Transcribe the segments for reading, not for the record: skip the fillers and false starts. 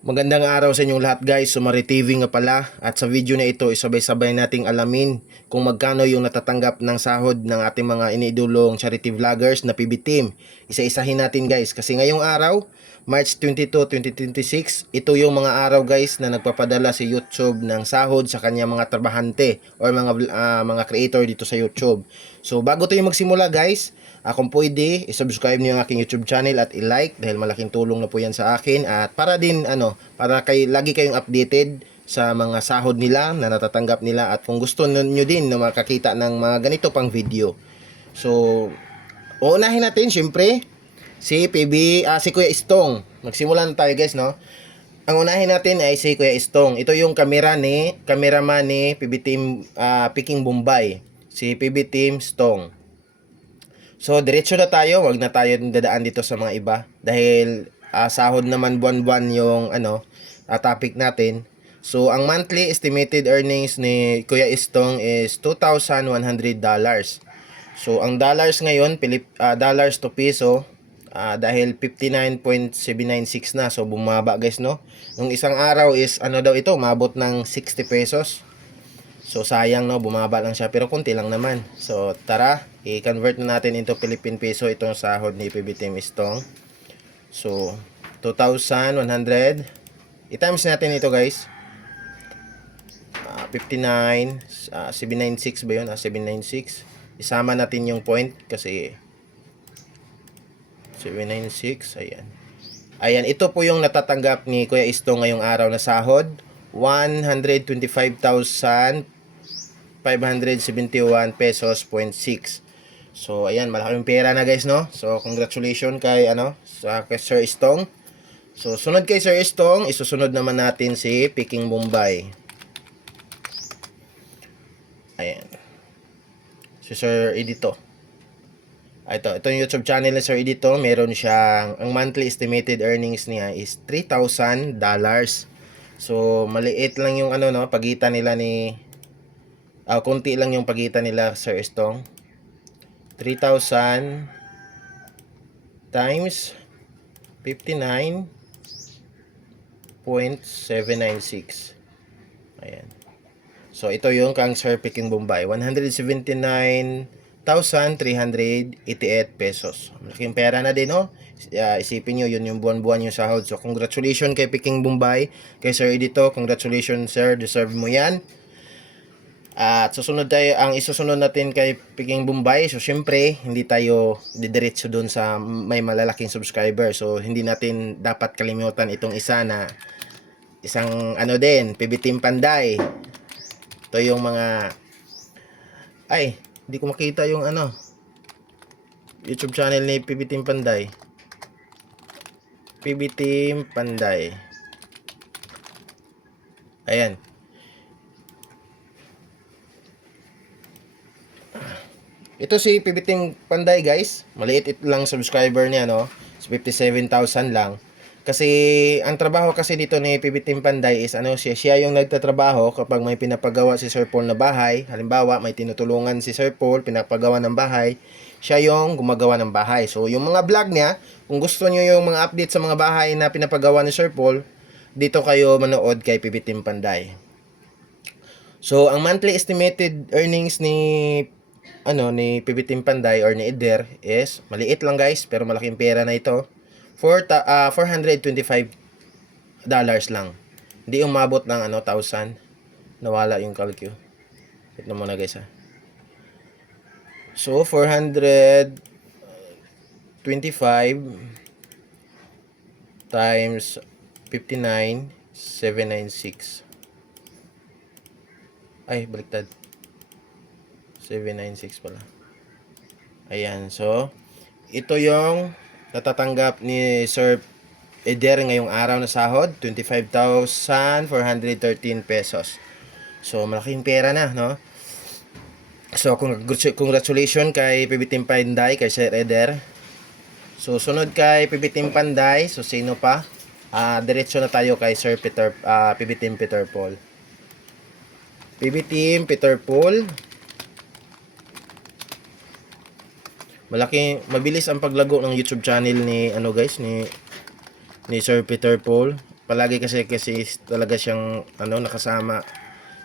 Magandang araw sa inyong lahat guys, Sumari TV nga pala at sa video na ito isabay-sabay nating alamin kung magkano yung natatanggap ng sahod ng ating mga iniidolong charity vloggers na PB Team. Isa-isahin natin guys kasi ngayong araw, March 22, 2026, ito yung mga araw guys na nagpapadala si YouTube ng sahod sa kanya mga trabahante or mga creator dito sa YouTube. So bago tayo magsimula guys, kung pwede, i-subscribe niyo ang aking YouTube channel at i-like dahil malaking tulong na po yan sa akin at para din para lagi kayong updated sa mga sahod nila na natatanggap nila at kung gusto niyo din na makakita ng mga ganito pang video. So, uunahin natin syempre si Kuya Istong. Magsimula na tayo guys, no? Ang unahin natin ay si Kuya Istong. Ito yung cameraman ni PB Team Peking Bombay. Si PB Team Stong. So, diretso na tayo. Wag na tayo dadaan dito sa mga iba. Dahil sahod naman buwan-buwan yung topic natin. So, ang monthly estimated earnings ni Kuya Istong is $2,100. So, ang dollars ngayon, dollars to peso, dahil 59.796 na. So, bumaba guys, no? Nung isang araw is, daw ito, mabot ng 60 pesos. So sayang no, bumaba lang siya pero konti lang naman. So tara, i-convert na natin into Philippine peso itong sahod ni PB Team Istong. So 2,100 i-times natin ito guys. 59 796 ba 'yun? 796. Isama natin yung point kasi 796, ayan. Ayan, ito po yung natatanggap ni Kuya Istong ngayong araw na sahod. 125,571 pesos point 6. So ayan, malaking pera na guys, no? So congratulations kay Sir Istong. So sunod kay Sir Istong, isusunod naman natin si Peking Bombay. Ayan. Si Sir Edito. Ito yung YouTube channel ni Sir Edito, meron siyang ang monthly estimated earnings niya is $3,000. So maliit lang yung pagitan nila ni konti lang yung pagitan nila Sir Istong. 3,000 times 59.796. Ayan. So ito yung kang Sir Peking Bombay, 179,388 pesos. Malaking pera na din, no? Isipin nyo, yun yung buwan-buwan yung sahod. So congratulations kay Peking Bombay, kay Sir Edito, congratulations sir, deserve mo yan. At ang isusunod natin kay Peking Bombay. So syempre, hindi tayo didiretso doon sa may malalaking subscriber. So hindi natin dapat kalimutan itong isang din, PB Team Panday. Ito yung mga hindi ko makita yung YouTube channel ni PB Team Panday. PB Team Panday. Ayan. Ito si PB Team Panday guys. Maliit lang subscriber niya, no? So 57,000 lang. Kasi ang trabaho kasi dito ni PB Team Panday is siya yung nagtatrabaho kapag may pinapagawa si Sir Paul na bahay. Halimbawa, may tinutulungan si Sir Paul, pinapagawa ng bahay. Siya yung gumagawa ng bahay. So yung mga vlog niya, kung gusto niyo yung mga update sa mga bahay na pinapagawa ni Sir Paul, dito kayo manood kay PB Team Panday. So ang monthly estimated earnings ni PB Team Panday or ni Eder is maliit lang guys pero malaking pera na ito. $425 lang. Hindi umabot ng 1,000. Nawala yung calcu. Tignan mo na guys ha. So 425 times 59,796. Ay, baliktad. 796 pala. Ayan, so ito yung natatanggap ni Sir Eder ngayong araw na sahod, 25,413 pesos. So malaking pera na, no? So congratulations kay PB Team Panday, kay Sir Eder. So sunod kay PB Team Panday, so sino pa? Diretso na tayo kay Sir PB Team Peter Paul. PB Team Peter Paul. Mabilis ang paglago ng YouTube channel ni ni Sir Peter Paul. palagi kasi talaga siyang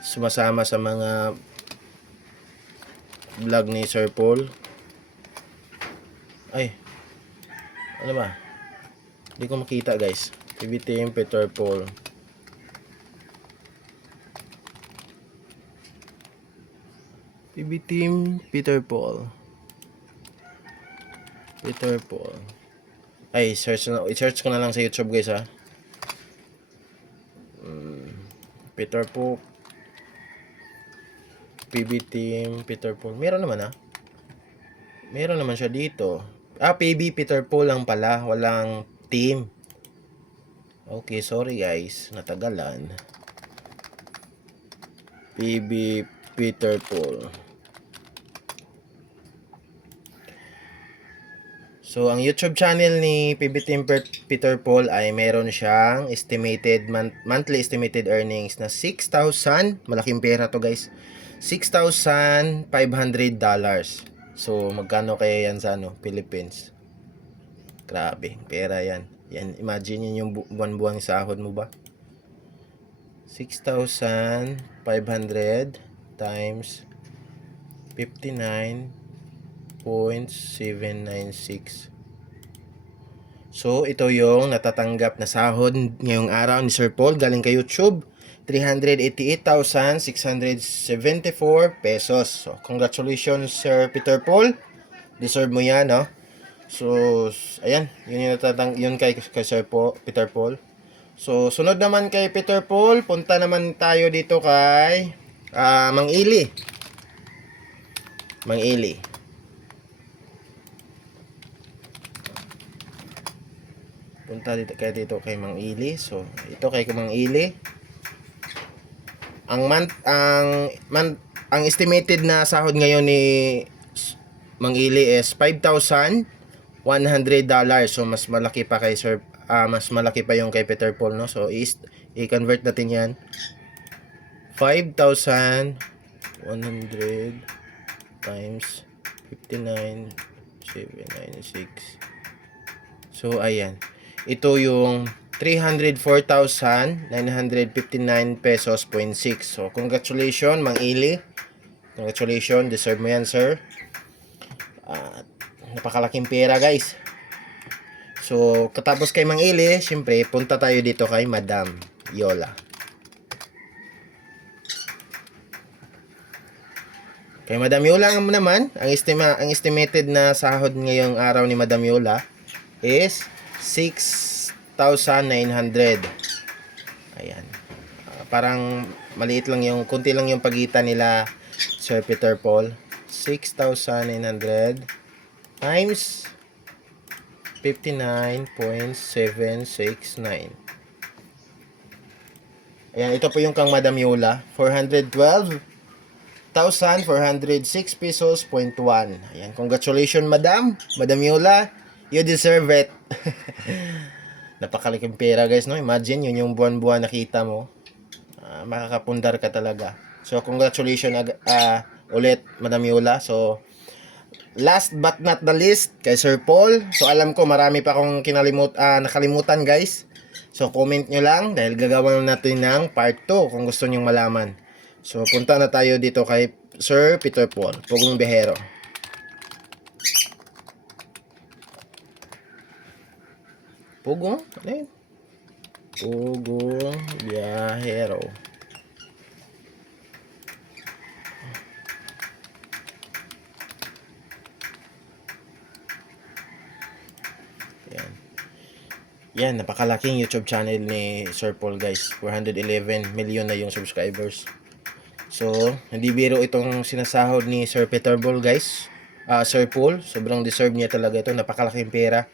sumasama sa mga vlog ni Sir Paul. Ay, ano ba? Hindi ko makita guys. PB Team Peter Paul. PB Team Peter Paul. Peter Paul. Ay, i-search ko na lang sa YouTube guys ha. Peter Paul. PB Team Peter Paul. Meron naman ha. Meron naman siya dito. PB Peter Paul lang pala. Walang team. Okay, sorry guys. Natagalan. PB Peter Paul. So, ang YouTube channel ni PB Team Peter Paul ay meron siyang monthly estimated earnings na 6,000. Malaking pera to guys. $6,500. So, magkano kaya yan sa Philippines? Grabe, pera yan. Yan, imagine yun yung buwan-buwang sahod mo ba? 6,500 times 59.796. So, ito yung natatanggap na sahod ngayong araw ni Sir Paul galing kay YouTube. 388,674 pesos. So, congratulations Sir Peter Paul. Deserve mo yan, no? So, ayan. Yun yung yun kay Sir Peter Paul. So, sunod naman kay Peter Paul. Punta naman tayo dito kay Mang Ili. Mang Ili. Punta dito kay Mang Ili. So, ito kay Mang Ili. Ang estimated na sahod ngayon ni Mang Ili is $5,100. So, mas malaki pa kay mas malaki pa yung kay Peter Paul, no? So, i-convert natin yan. 5,100 times 59,796. So, ayan. Ito yung 304,959 pesos 0.6. So, congratulations, Mang Ili. Congratulations. Deserve mo yan, sir. Napakalaking pera, guys. So, katapos kay Mang Ili, syempre, punta tayo dito kay Madam Yola. Kay Madam Yola naman, ang estimated na sahod ngayong araw ni Madam Yola is 6,900. Ayan. Parang maliit lang yung, kunti lang yung pagitan nila Sir Peter Paul. 6,900 times 59.769. Ayan, ito po yung kang Madam Yola. 412,406 pesos 0.1. Ayan, congratulations Madam Yola. You deserve it. Napakalaking pera guys, no? Imagine, yun yung buwan-buwan nakita mo. Makakapundar ka talaga. So, congratulations ulit Madam Yola. So, last but not the least, kay Sir Paul. So, alam ko marami pa akong nakalimutan guys. So, comment nyo lang dahil gagawa natin ng part 2 kung gusto nyong malaman. So, punta na tayo dito kay Sir Peter Paul, Pugong Biyahero. Pugong? Ano yun? Pugong Biyahero. Yan, napakalaking YouTube channel ni Sir Paul guys. 411 million na yung subscribers. So, hindi biro itong sinasahod ni Sir Peter Paul guys. Sir Paul, sobrang deserve niya talaga ito. Napakalaking pera.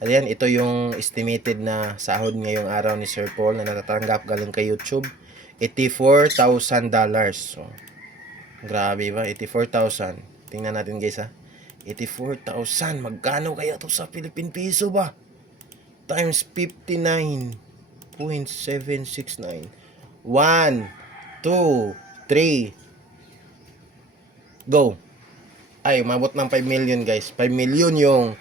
Ayan, ito yung estimated na sahod ngayong araw ni Sir Paul na natatanggap galing kay YouTube. $84,000. So, grabe ba? 84,000. Tingnan natin guys ha. 84,000. Magkano kaya to sa Philippine Peso ba? Times 59.769. 1, 2, 3. Go. Ay, umabot ng 5 million guys. 5 million yung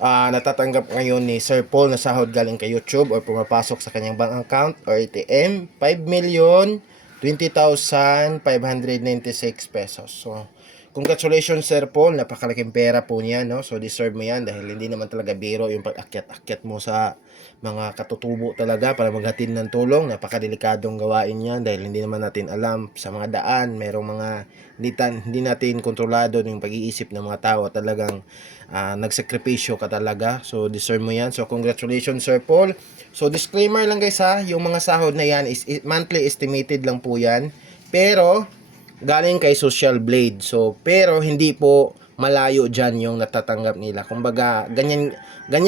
natatanggap ngayon ni Sir Paul na sahod galing kay YouTube or pumapasok sa kanyang bank account or ATM, 5,20,596 pesos. So, congratulations Sir Paul, napakalaking pera po niya, no? So, deserve mo yan dahil hindi naman talaga biro yung pag-akyat-akyat mo sa mga katutubo talaga para maghatid ng tulong. Napakadelikadong gawain yan dahil hindi naman natin alam sa mga daan, merong mga hindi natin kontrolado yung pag-iisip ng mga tao. Talagang nagsakripisyo ka talaga. So deserve mo yan. So congratulations Sir Paul. So disclaimer lang guys ha, yung mga sahod na yan is monthly estimated lang po yan. Pero galing kay Social Blade. So pero hindi po malayo dyan yung natatanggap nila. Kumbaga, ganyan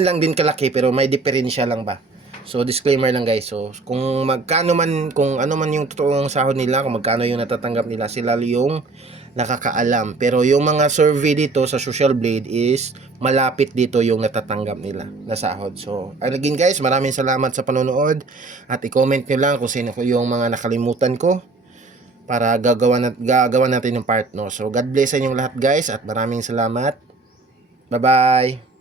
lang din kalaki pero may diferensya lang ba. So, disclaimer lang guys. So, kung ano man yung totoong sahod nila, kung magkano yung natatanggap nila, sila yung nakakaalam. Pero yung mga survey dito sa Social Blade is malapit dito yung natatanggap nila na sahod. So, again guys, maraming salamat sa panonood at i-comment nyo lang kung sino yung mga nakalimutan ko para gagawa natin yung part, no. So God bless sa inyong lahat guys at maraming salamat. Bye bye.